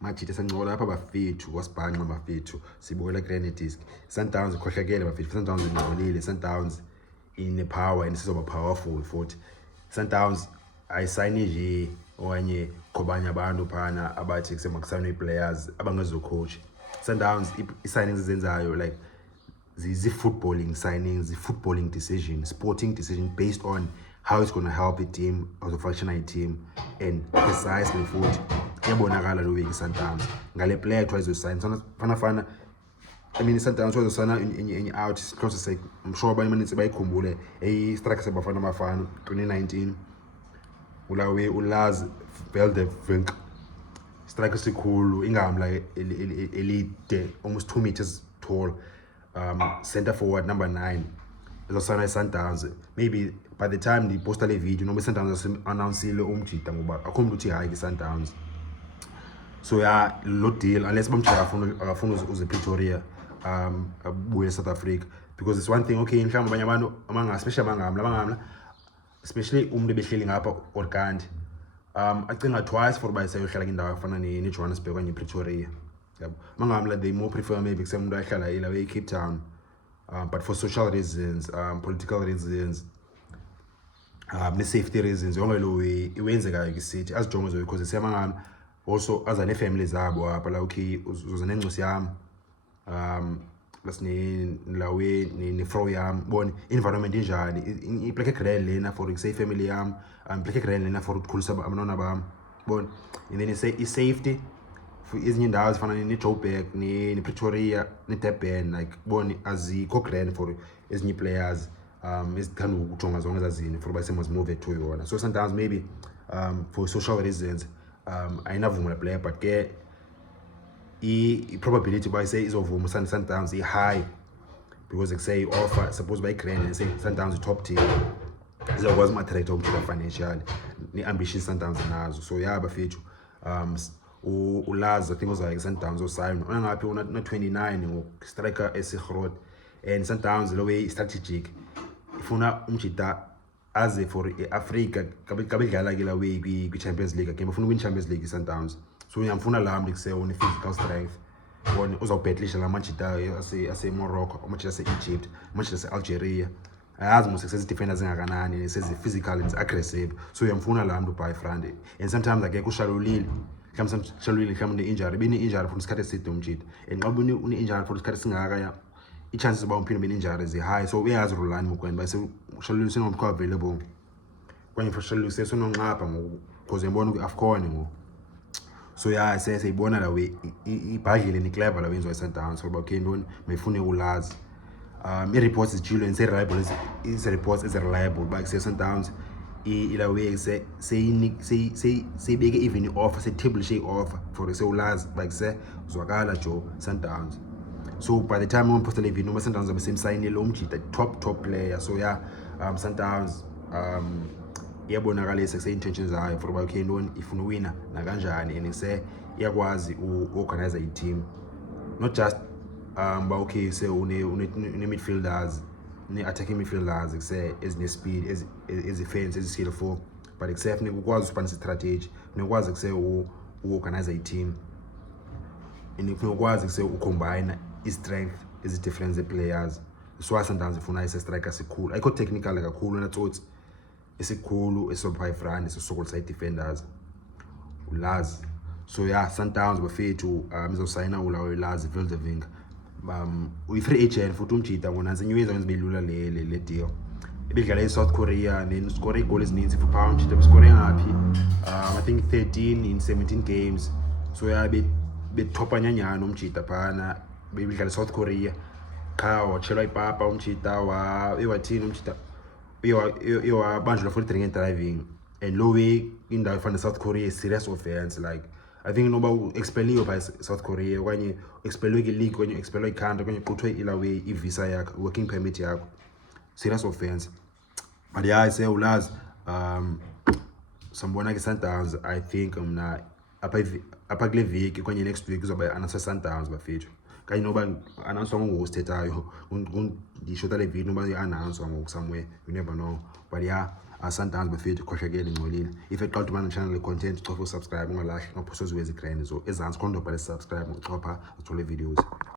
majita sancola apha bafethu wasibhanqa bafethu sibukela Grand Disc. Sundowns ikhohlakele bafethu. Sundowns ingcolile. Sundowns ine power and sizoba powerful futhi. Sundowns ayisayini nje okanye khobanya abantu phana abathi kusemakusayini players abangezo coach. Sundowns i-signings ezenzayo like footballing signings, footballing decision, sporting decision based on how it's going to help the team or the functional team and precisely futhi yabonakala lo week Sundowns ngale player twice sign fana I mean Sundowns was sana in out close to I'm sure by manitsi bayikhumbule striker se Bafana Bafana 2019 ulawe uLars Veldwijk striker sikhulu ingamla elite almost 2 meters tall, center forward number 9 izosana Sundowns. Maybe by the time the poster le video noma Sundowns announcele umjita ngoba akho umuntu uthi hayi Sundowns. So yeah, lo deal unless bamjika afuna uze Pretoria abuye South Africa, because it's one thing okay mhlawumbe abanye abantu especially abangamla especially umuntu behleli ngapha orkandi acinga twice for bayisayohlala indawo afana ne Johannesburg kanye Pretoria. Yabo mangamla they more prefer maybe kusemuntu ahlala ila we Cape Town, but for social reasons, political reasons, the safety reasons yonke lo iwenzekayo kwi-city azijonge zo because siyamangala also as ane family zabo apha la okay uzoza nencosi yami plus lawe ni fro yami bona environment injani ipleke grand lena for say family yami pleke grand lena for ukukhulisa abantwana bami bona, and then say safety for ezinye indawo ezifana ne-Joburg ne-Pretoria ne-Durban like bona azikho grand for ezinye players ezithanda ukujonga zonke ezazini for bayise move to yona. So sometimes maybe for social reasons ayinavuma la player, but ke i-probability by say izovuma Sundowns i-high because like say offer suppose by grand and say Sundowns is top team izokwazi ma-attract umthetho financial ne-ambition Sundowns nazo. So yeah bafethu uLars I think uzayeke Sundowns osign ngaphi una 29 ngo-striker esigrot, and Sundowns lo way strategic ifuna umjita aze for Africa kabe dlala ke la way kwi-Champions League game ufuna win Champions League Sundowns. So uyamfuna la mli kuse one physical strength one uzawubhetlisha la majita ase Morocco, amajita ase Egypt, amajita ase Algeria ayazi mo success defenders engakanani sezi physical and aggressive. So uyamfuna la mntu by front, and sometimes akekho ushalulile mhlawumbe mhlawumbe injury bene injury for isikhathi eside umjita, and xa une injury for isikhathi singaka ya i-chances ba umphinde bene injury zi high. So uyazi Rolani mkwena base ushalulile sengomkho available kwanye for shalulile sesononqapha ngoku because yabona ku-AFCON ngoku. So yeah siyibona la way ibhadlile ni clever la wenziwa Sundowns ngoba okay ntoni mayifune uLars. I-reports is and say reliable is reports is reliable but Sundowns ila way seyibeke even i-offer se-table shay offer for say uLars like say uzwakala jo Sundowns. So by the time we post the video noma Sundowns abe semsayinile umjita top player. So yeah Sundowns iyabonakala se-intentions zayo for okay ntoni ifuna uwina nakanjani, and se iyakwazi u-organize i-team not just ba okay say une-midfielders ne-attacking midfielders kuse ezine-speed ezifense ezi-skillful, but kusefuneka ukwazi usiphanisa i-strategy, ukwazi kuse u-organize i-team, and kufuneka ukwazi kuse ucombine i-strength ezi-different ze-players. So Sundowns ifuna ise-striker sikhulu ayikho technical kakhulu natsotsi esikhulu esobhaya front esosokolisa i-defenders uLars. So yeah Sundowns bafethu izosayina ulawo Lars Veldwijk uyi-free agent futhi umjita ngona nzinyiwe izinto belula le deal ebedlala e-South Korea then score goal ezininzi for pound umjita score ngaphi I think 13 in 17 games. So yeah bethopa nyanyana umjita phana bedlala South Korea cha wachelwa ipapa umjita ewathini umjita banjwa for drink and driving, and low way in the from South Korea serious offense. Like I think noba expel by South Korea when you expel league, when you expel country, when you put ila way visa yakho working permit yakho serious offense. But yeah I say uLars sambona ke Sundowns I think mna apa kule week kwenye next week uzoba anasa Sundowns bafethu kanye noba announcwa ngohost ethayo ndisho tale video noba i-announcwa ngoku somewhere, you never know. But yeah, Sundowns bafethu khohlekele ngcolile. If eqala umana channel content cofa subscribe ungalahli ngaphosa ziwezi grand zo ezantsi khona ubhale subscribe ngochopha uthole videos.